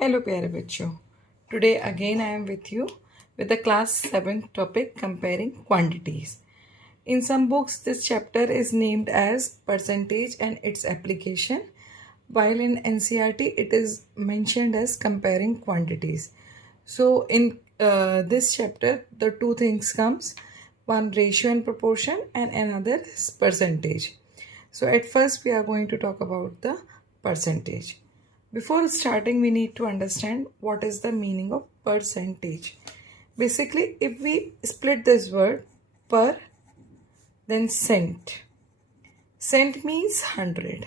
Hello प्यारे बच्चों. Today again I am with you with the class 7 topic comparing quantities. In some books this chapter is named as percentage and its application, while in NCERT it is mentioned as comparing quantities. So in this chapter the two things comes, one ratio and proportion and another is percentage. So at first we are going to talk about the percentage. Before starting, we need to understand what is the meaning of percentage. Basically, if we split this word per, then cent. Cent means 100.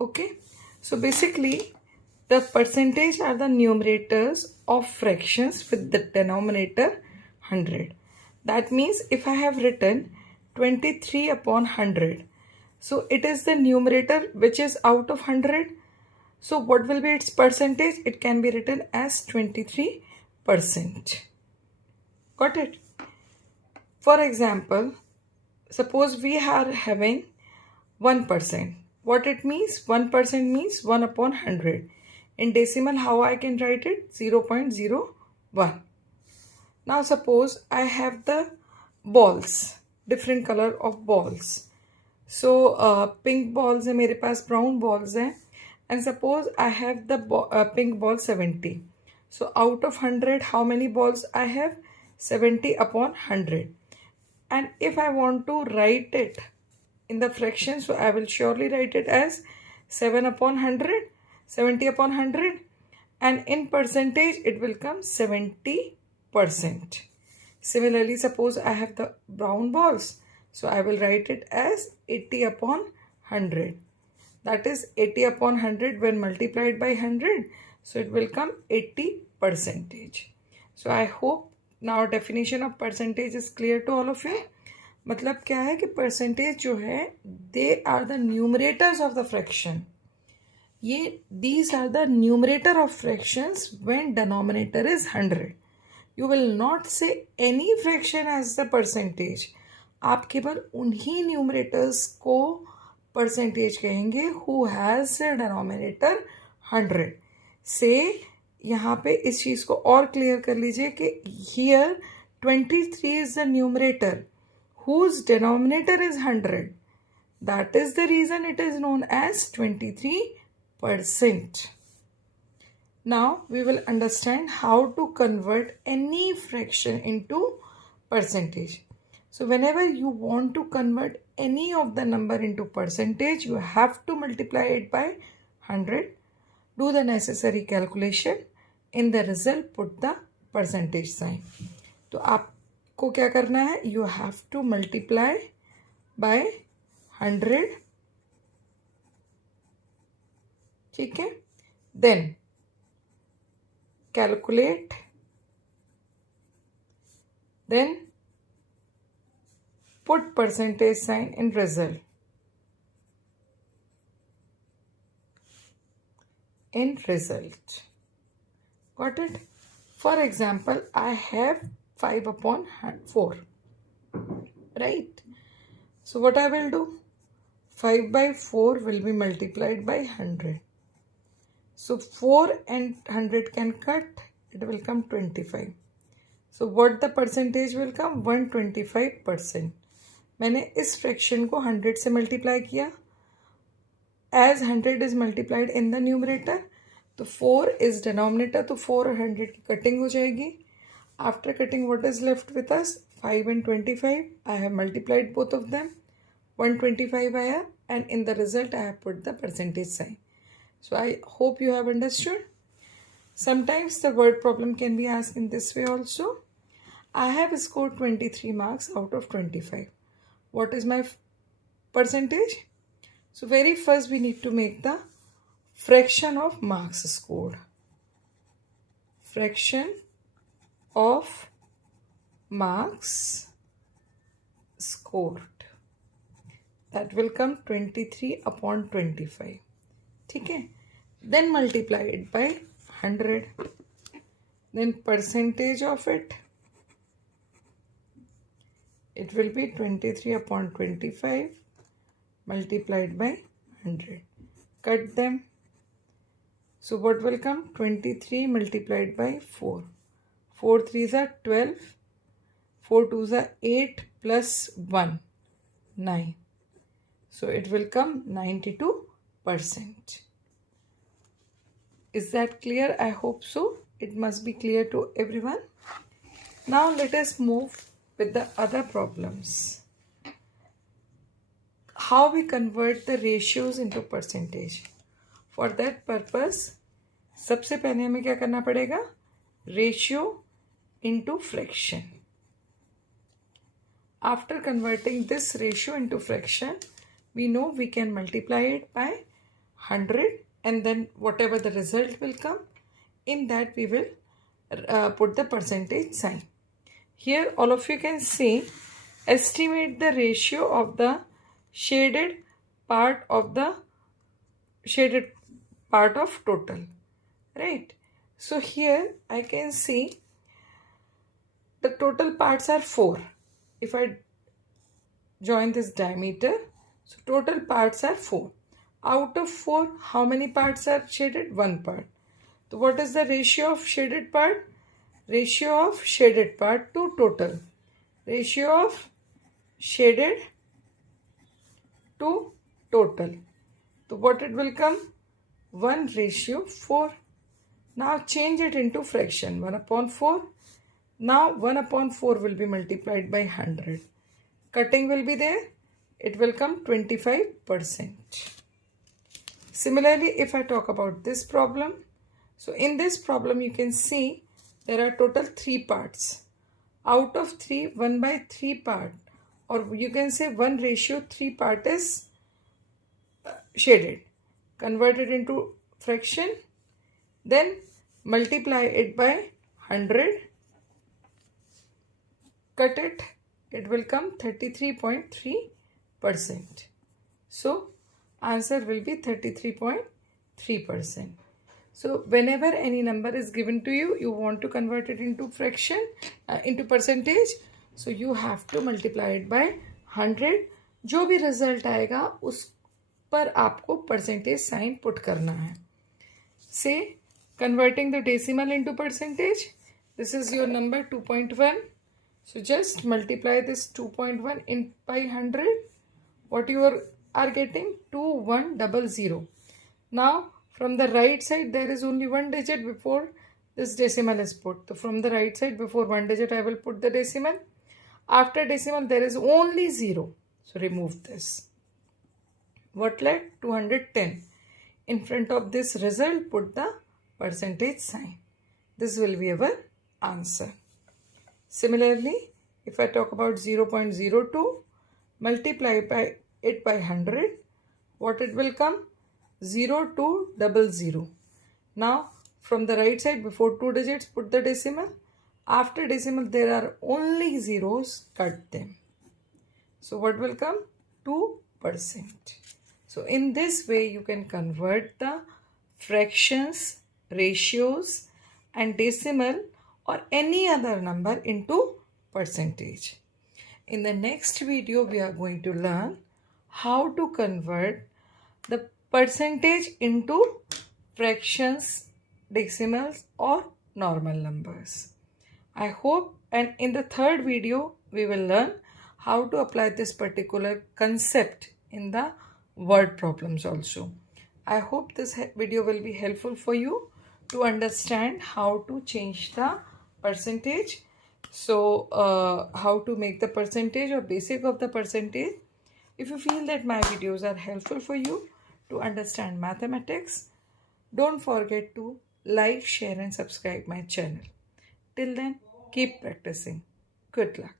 Okay. So basically, the percentage are the numerators of fractions with the denominator 100. That means if I have written 23 upon 100, so it is the numerator which is out of 100. So what will be its percentage? It can be written as 23%. Got it? For example, suppose we are having 1%. What it means? 1% means 1 upon 100. In decimal, how I can write it? 0.01. Now suppose I have the balls, different color of balls. So pink balls है मेरे पास, brown balls है, and suppose I have the pink ball 70. So out of 100, how many balls I have? 70 upon 100. And if I want to write it in the fraction, so I will surely write it as 7 upon 100, 70 upon 100, and in percentage it will come 70%. Similarly, suppose I have the brown balls, so I will write it as 80 upon 100. That is 80 upon 100 when multiplied by 100, so it will come 80 percentage. So I hope now definition of percentage is clear to all of you. मतलब क्या है कि percentage जो है, they are the numerators of the fraction. ये these are the numerator of fractions when denominator is 100. You will not say any fraction as the percentage. आप केवल उन्हीं न्यूमरेटर्स को परसेंटेज कहेंगे हु हैज डिनोमिनेटर 100. से यहाँ पे इस चीज़ को और क्लियर कर लीजिए कि here 23 is the numerator whose denominator is 100. That is the reason it is known as 23%. Now we will understand how to convert any fraction into percentage. So whenever you want to convert any of the number into percentage, you have to multiply it by 100. Do the necessary calculation. In the result, put the percentage sign. तो आपको क्या करना है? You have to multiply by 100. ठीक है? Then calculate, then put percentage sign in result. In result. Got it? For example, I have 5 upon 4. Right? So what I will do? 5 by 4 will be multiplied by 100. So 4 and 100 can cut. It will come 25. So what the percentage will come? 125%. मैंने इस fraction को 100 से multiply किया. As 100 is multiplied in the numerator, तो 4 is denominator, तो 4 और 100 की cutting हो जाएगी. After cutting, what is left with us? 5 and 25. I have multiplied both of them. 125 आया, and in the result I have put the percentage sign. So I hope you have understood. Sometimes the word problem can be asked in this way also. I have scored 23 marks out of 25. What is my percentage? So very first we need to make the fraction of marks scored. Fraction of marks scored. That will come 23 upon 25. ठीक है? Then multiply it by 100. Then percentage of it. It will be 23 upon 25 multiplied by 100. Cut them. So what will come? 23 multiplied by 4. 4 3s are 12. 4 2s are 8 plus 1, 9. So it will come 92%. Is that clear? I hope so. It must be clear to everyone. Now let us move with the other problems. How we convert the ratios into percentage. For that purpose, सबसे पहले हमें क्या करना पड़ेगा? Ratio into fraction. After converting this ratio into fraction, we know we can multiply it by 100, and then whatever the result will come, in that we will put the percentage sign. Here all of you can see, estimate the ratio of the shaded part of total, right? So here I can see the total parts are 4. If I join this diameter, so total parts are 4. Out of 4, how many parts are shaded? 1 part. So what is the ratio of shaded part? Ratio of shaded part to total. Ratio of shaded to total. So what it will come? 1:4. Now change it into fraction. 1/4. Now 1/4 will be multiplied by 100. Cutting will be there. It will come 25%. Similarly, if I talk about this problem, so in this problem you can see there are total 3 parts. Out of 3, 1/3 part, or you can say 1:3 part is shaded. Convert it into fraction, then multiply it by 100, cut it, it will come 33.3%. So answer will be 33.3%. So whenever any number is given to you, you want to convert it into fraction, into percentage, so you have to multiply it by 100. जो भी result आएगा उस पर आपको percentage sign put करना है. Say converting the decimal into percentage, this is your number 2.1. So just multiply this 2.1 in by 100. What you are getting? 2100. Now from the right side there is only one digit before this decimal is put. So from the right side before one digit I will put the decimal. After decimal there is only 0. So remove this. What left? 210. In front of this result put the percentage sign. This will be our answer. Similarly, if I talk about 0.02, multiply it by 100, what it will come? 0200. Now from the right side before 2 digits put the decimal. After decimal there are only zeros, cut them. So what will come? 2%. So in this way you can convert the fractions, ratios and decimal or any other number into percentage. In the next video we are going to learn how to convert the percentage into fractions, decimals or normal numbers. I hope, and in the third video we will learn how to apply this particular concept in the word problems also. I hope this video will be helpful for you to understand how to change the percentage. So how to make the percentage or basic of the percentage. If you feel that my videos are helpful for you to understand mathematics, don't forget to like, share and subscribe my channel. Till then, keep practicing. Good luck.